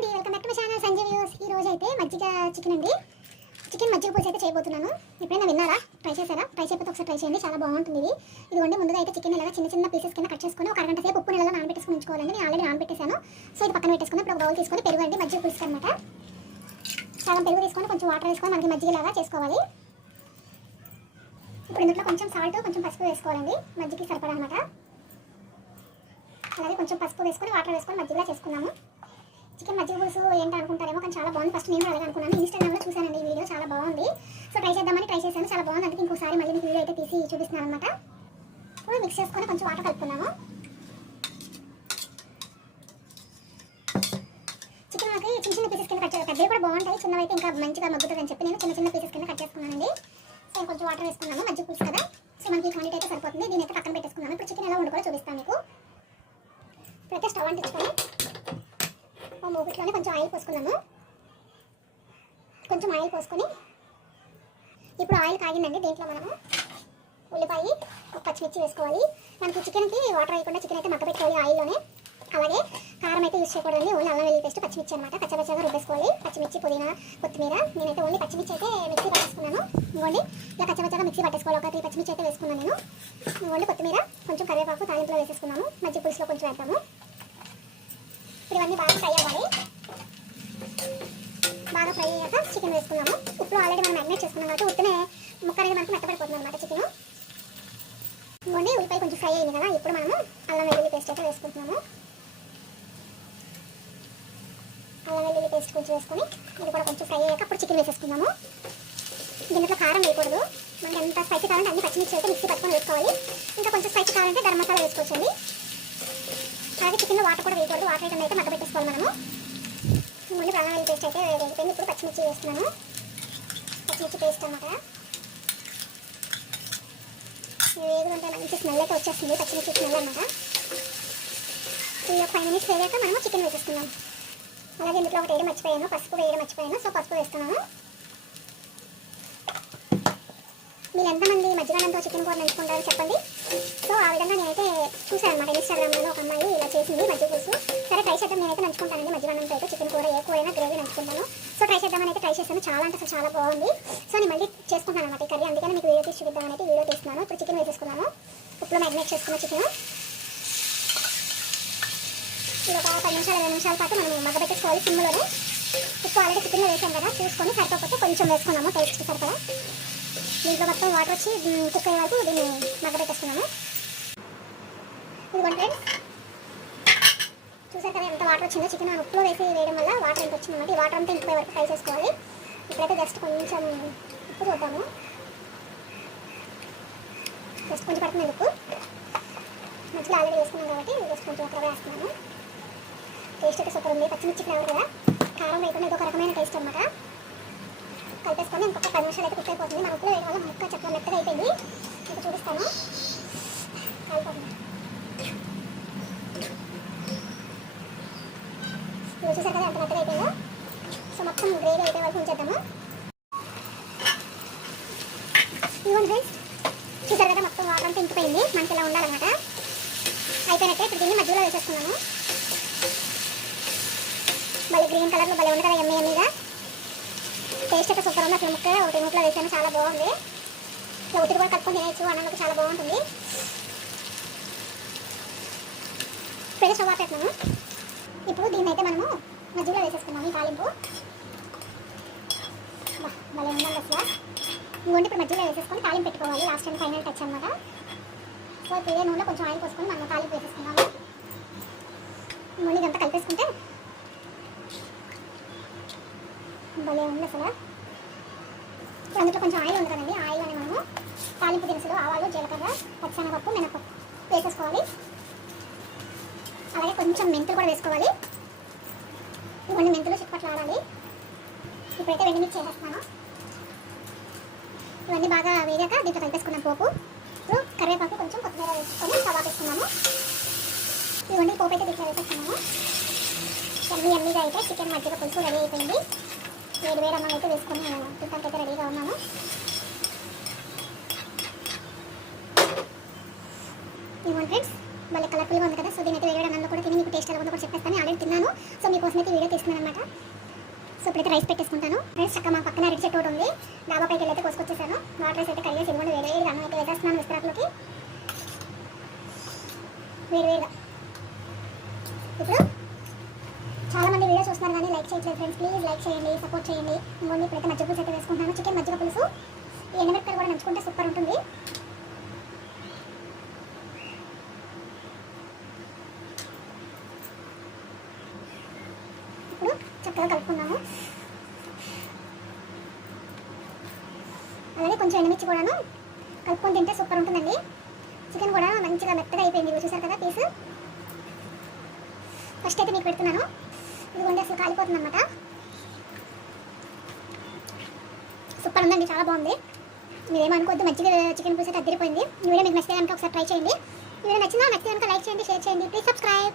Welcome back to my channel Sanjay views. ఈ రోజు అయితే మజ్జిగ చికెన్ అండి. చికెన్ మజ్జిగ పులుసు అయితే చేయబోతున్నాను. ఎప్పుడైనా విన్నారా? ట్రై చేశారా? ట్రై చేయకపోతే ఒకసారి ట్రై చేయండి, చాలా బాగుంటుంది ఇది. ఇదిగోండి, ముందుగా అయితే చికెన్ ఇలా చిన్న చిన్న పీసెస్ కింద కట్ చేసుకొని ఒక అరగంట సేపు ఉప్పు నీళ్ళలో నానబెట్టేసుకొని ఉంచుకోవాలండి. నేను ఆల్రెడీ నానబెట్టేశాను. సో ఇది పక్కన పెట్టేసుకొని ఇప్పుడు ఒక బౌల్ తీసుకొని పెరుగు అండి, మజ్జిగ పులుసు అనమాట. సగం పెరుగు తీసుకొని కొంచెం వాటర్ వేసుకొని మనకి మజ్జిగలాగా చేసుకోవాలి. ఇప్పుడు ఇందులో కొంచెం సాల్ట్, కొంచెం పసుపు వేసుకోవాలండి, మజ్జిగకి సరిపడా అనమాట. అలాగే కొంచెం పసుపు వేసుకొని వాటర్ వేసుకొని మజ్జిగలా చేసుకున్నాము. చికెన్ మజ్జిగ పులుసు ఏంటి అనుకుంటారేమో, కానీ చాలా బాగుంది. ఫస్ట్ నేను అలాగే అనుకున్నాను, ఇన్స్టాగ్రామ్లో చూసానండి ఈ వీడియో, చాలా బాగుంది. సో ట్రై చేద్దామని ట్రై చేశాను, చాలా బాగుంది. అందుకే ఇంకోసారి మళ్ళీ మీకు వీడియో అయితే తీసి చూపిస్తున్నాను అనమాట. ఇప్పుడు మిక్స్ చేసుకొని కొంచెం వాటర్ కలుపుకున్నాము. చికెన్ మనకి చిన్న చిన్న పీసెస్ కింద కట్ చేయాలి, పెద్దవి కూడా బాగుంటాయి, చిన్నవి అయితే ఇంకా మంచిగా మగ్గుతుంది అని చెప్పి నేను చిన్న చిన్న పీసెస్ కింద కట్ చేసుకున్నానండి. సో కొంచెం వాటర్ వేసుకున్నాము, మజ్జిగ పులుసు కదా, సో మనకి ఈ క్వాంటిటీ అయితే సరిపోతుంది. దీని అయితే పక్కన పెట్టేసుకున్నాను. ఇప్పుడు చికెన్ ఎలా వండుకోవాలో చూపిస్తాను మీకు. ఇప్పుడైతే స్టవ్ అంటించుకొని మూగిట్లోనే కొంచెం ఆయిల్ పోసుకున్నాము. కొంచెం ఆయిల్ పోసుకొని ఇప్పుడు ఆయిల్ కాగిందండి, దీంట్లో మనము ఉల్లిపాయ, పచ్చిమిర్చి వేసుకోవాలి. మనకి చికెన్కి వాటర్ వేయకుండా చికెన్ అయితే మగ్గబెట్టుకోవాలి ఆయిల్లోనే. అలాగే కారం అయితే యూస్ చేయకూడదండి, ఓన్లీ అల్లం వెల్లుల్లి పేస్ట్, పచ్చిమిర్చి అనమాట. కచ్చపచ్చగా రుబ్బేసుకోవాలి. పచ్చిమిర్చి, పుదీనా, కొత్తిమీర. నేనైతే ఓన్లీ పచ్చిమిర్చి అయితే మిక్సీ పట్టేసుకున్నాను. ఇవ్వండి, ఇలా కచ్చపచ్చగా మిక్సీ పట్టేసుకోవాలి. ఒక 3 పచ్చిమిర్చి అయితే వేసుకున్నాను నేను. ఇవ్వండి, కొత్తిమీర, కొంచెం కరివేపాకు తాలింపులో వేసేసుకున్నాము. మజ్జిగ పులుసులో కొంచెం వేద్దాము. ఇవన్నీ బాగా ఫ్రై అవ్వాలి. బాగా ఫ్రై అయ్యాక చికెన్ వేసుకున్నాము. ఉప్పులో ఆల్రెడీ మనం మ్యారినేట్ చేసుకున్నాం కాబట్టి ఉప్పునే ముక్క అనేది మనకు మెత్తపడిపోతుంది అనమాట చికెన్. ఇవ్వండి, ఉల్లిపాయ కొంచెం ఫ్రై అయింది కదా, ఇప్పుడు మనము అల్లం వెల్లుల్లి పేస్ట్ అయితే వేసుకుంటున్నాము. అల్లం వెల్లుల్లి పేస్ట్ కొంచెం వేసుకొని ఇది కూడా కొంచెం ఫ్రై అయ్యాక అప్పుడు చికెన్ వేసేసుకున్నాము. దీంట్లో కారం వేయకూడదు, మనకి ఎంత స్పైసీ కావాలంటే అన్ని పచ్చిమిర్చి అయితే మిక్సీ పట్టుకొని వేసుకోవాలి. ఇంకా కొంచెం స్పైసీ కావాలంటే గరం మసాలా వేసుకోవచ్చండి. అలాగే చికెన్లో వాటర్ కూడా వేయకూడదు, వాటర్ ఐటమ్ అయితే మగ్గబెట్టేసుకోవాలి మనము. ముందు అల్లం వెల్లుల్లి పేస్ట్ అయితే వేగిపోయింది. ఇప్పుడు పచ్చిమిర్చి వేస్తున్నాను, పచ్చిమిర్చి పేస్ట్ అనమాట. వేగుతుంటే మంచి స్మెల్ అయితే వచ్చేస్తుంది, పచ్చిమిర్చి స్మెల్ అనమాట. ఈ 5 మినిట్స్ వేగాక మనము చికెన్ వేసేసుకున్నాం. అలాగే ఇందులో ఒకటి వేయడం మర్చిపోయాను, పసుపు వేయడం మర్చిపోయాను. సో పసుపు వేస్తున్నాను. మీరు ఎంతమంది మధ్యాహ్నంతో చికెన్ కూర నంచుకుంటారో చెప్పండి. సో ఆ విధంగా నేనైతే చూసాను అనమాట ఇన్స్టాగ్రామ్లో, ఒక అమ్మాయి ఇలా చేసింది మజ్జిగ పులుసు. సరే ట్రై చేద్దాం, నేనైతే నంచుకుంటానండి మధ్యాహ్నంతో అయితే చికెన్ కూర, ఏ కూర అయినా గ్రేవీ నంచుకుంటాను. సో ట్రై చేద్దామని అయితే ట్రై చేశాను, చాలా అంటే అసలు చాలా బాగుంది. సో నేను మళ్ళీ చేసుకుంటాను అనమాట ఈ కర్రీ, అందుకని మీకు వీడియో తీసి చూపిద్దామని అయితే వీడియో తీస్తున్నాను. ఇప్పుడు చికెన్ వేసేసుకున్నాను. ఉప్పులో మ్యారినేట్ చేసుకున్న చికెన్ ఇది ఒక 10 నిమిషాలు 20 నిమిషాల పాటు మనం మగ్గబెట్టేసుకోవాలి సిమ్లోనే. ఉప్పు ఆల్రెడీ చికెన్లో వేసాం కదా, చూసుకొని సరిపోతే కొంచెం వేసుకున్నాము టేస్ట్కి సరిపడా. దీంట్లో మొత్తం వాటర్ వచ్చి కుక్ అయ్యే వరకు దీన్ని మగ్గబెట్టేస్తున్నాము. ఇదిగోండి ఫ్రెండ్స్, చూసారు కదా ఎంత వాటర్ వచ్చిందో. చికెన్ ఉప్పులో వేసి వేయడం వల్ల వాటర్ ఎంత వచ్చిందన్నమాట. ఈ వాటర్ అంతా ఇంకిపోయే వరకు ఫ్రై చేసుకోవాలి. ఇప్పుడైతే జస్ట్ కొంచెం ఉప్పు చూద్దాము, జస్ట్ కొంచెం పడుతుంది ఉప్పు. మధ్యలో ఆల్రెడీ వేసుకున్నాం కాబట్టి జస్ట్ కొంచెం అక్కడ వేస్తున్నాను. టేస్ట్ అయితే సూపర్ ఉంది, పచ్చిమిర్చి ఫ్లేవర్ కదా, కారం వేయకుండా ఇది ఒక రకమైన టేస్ట్ అనమాట. కలిపేసుకొని ఇంకొక 10 నిమిషాలు అయితే కుక్ అయిపోతుంది. మన ఉప్పులో వేయడం వల్ల ముక్క చక్కగా మెత్తగా అయిపోయింది. ఇంకా చూపిస్తాను, కలిపోతుంది. మీరు చూసారు కదా ఎంత మెత్తగా అయిపోయిందో. సో మొత్తం గ్రేవీ అయిపోయే వరకు ఉంచేద్దాము. ఇవ్వండి ఫ్రెండ్స్, చూసారు కదా మొత్తం వాటర్ అంతా ఇంకిపోయింది. మనకి ఇలా ఉండాలన్నమాట. అయిపోయినట్టే ఇప్పుడు దీన్ని మధ్యలో వేసేస్తున్నాము. మళ్ళీ గ్రీన్ కలర్లో భలే ఉంది కదా, ఎమ్మె ఎమ్మిగా. టేస్ట్ అయితే సూపర్ ఉంది. అసలు ముక్క ఒకటి నోట్లో వేసాను, చాలా బాగుంది. ఇట్లా ఉత్తిరి కూడా కట్టుకొని తినేచ్చు, అన్నందుకు చాలా బాగుంటుంది. ఇప్పుడైతే స్టవ్ ఆపేస్తున్నాము. ఇప్పుడు దీన్ని అయితే మనము మధ్యలో వేసేసుకున్నాము ఈ తాలింపు. భలే ఉందండి అసలు. ఇవ్వండి, ఇప్పుడు మధ్యలో వేసేసుకొని తాలింపు పెట్టుకోవాలి. లాస్ట్ టైం ఫైనల్ టచ్ అనమాట. సో ఇప్పుడు ఇదే నూనెలో కొంచెం ఆయిల్ పోసుకొని మనం తాలింపు వేసేసుకున్నాము. ఇవ్వండి, ఇదంతా కలిపేసుకుంటే భలే ఉంది అసలు. అందులో కొంచెం ఆయిల్ ఉంది కదండి, ఆయిల్లోనే మనము తాలింపు దినుసులు, ఆవాలు, జీలకర్ర, పచ్చనపప్పు, మినపప్పు వేసేసుకోవాలి. అలాగే కొంచెం మెంతులు కూడా వేసుకోవాలి. ఇవన్నీ మెంతులు చిట్పట్లు ఆడాలి. ఇప్పుడైతే వెండిమిర్చి వేసేస్తున్నాను. ఇవన్నీ బాగా వేగాక దీంట్లో కలిపేసుకున్నాం పోపు. ఇప్పుడు కరివేపాకు కొంచెం కొత్తిమీర వేసుకొని తవా వేసుకున్నాము. ఇవన్నీ పోపు అయితే దీంట్లో వేసేస్తున్నాము. ఎమ్మిగా అయితే చికెన్ మజ్జిగ పులుసు రెడీ అయిపోయింది. వేడి అన్నం అయితే వేసుకొని తింటానికి అయితే రెడీగా ఉన్నాను. ఇవ్వండి ఫ్రెండ్స్, మళ్ళీ కలర్ఫుల్గా ఉంది కదా. సో దీని అయితే వేడి అన్నంలో కూడా తిని మీకు టేస్ట్ ఎలా ఉందో కూడా చెప్పేస్తాను. ఆల్రెడీ తిన్నాను, సో మీకోసం అయితే వీడియో తీస్తున్నాను అనమాట. అనమాట. సో ఇప్పుడైతే రైస్ పెట్టేసుకుంటాను. రైస్ చక్కగా మా పక్కన అరటి చెట్టు ఒకటి ఉంది, డాబా పైకి వెళ్ళైతే కోసుకొచ్చేసాను. వాటర్ రైస్ అయితే కడిగేసి ఇవ్వండి, వేరే అన్నం అయితే వేసేస్తున్నాను విస్తరాకులోకి వేరువేరుగా. ఇప్పుడు చాలామంది వీడియో చూస్తున్నారు కానీ లైక్ చేయట్లేదు ఫ్రెండ్స్, ప్లీజ్ లైక్ చేయండి, సపోర్ట్ చేయండి. ఇంకొన్ని ఇప్పుడైతే మజ్జిగ పులుసు అయితే వేసుకుంటాను. చికెన్ మజ్జిగ పులుసు ఈ ఎండమిరపకాయలు కూడా నంచుకుంటే సూపర్ ఉంటుంది. ఇప్పుడు చక్కగా కలుపుకుందాము. అలాగే కొంచెం ఎండుమిర్చి కూడాను కలుపుకొని తింటే సూపర్ ఉంటుందండి. చికెన్ కూడా మంచిగా మెత్తగా అయిపోయింది, చూసారు కదా పీస్. ఫస్ట్ అయితే మీకు పెడుతున్నాను, ఇదిగోండి అసలు కాలిపోతుంది అనమాట. సూపర్ ఉందండి, చాలా బాగుంది. మీరేమనుకోవద్దు, మంచిగా చికెన్ పులుసు అయితే అద్దరిపోయింది. ఈ వీడియో మీకు నచ్చితే కనుక ఒకసారి ట్రై చేయండి. ఈ వీడియో నచ్చితే కనుక లైక్ చేయండి, షేర్ చేయండి, ప్లీజ్ సబ్స్క్రైబ్.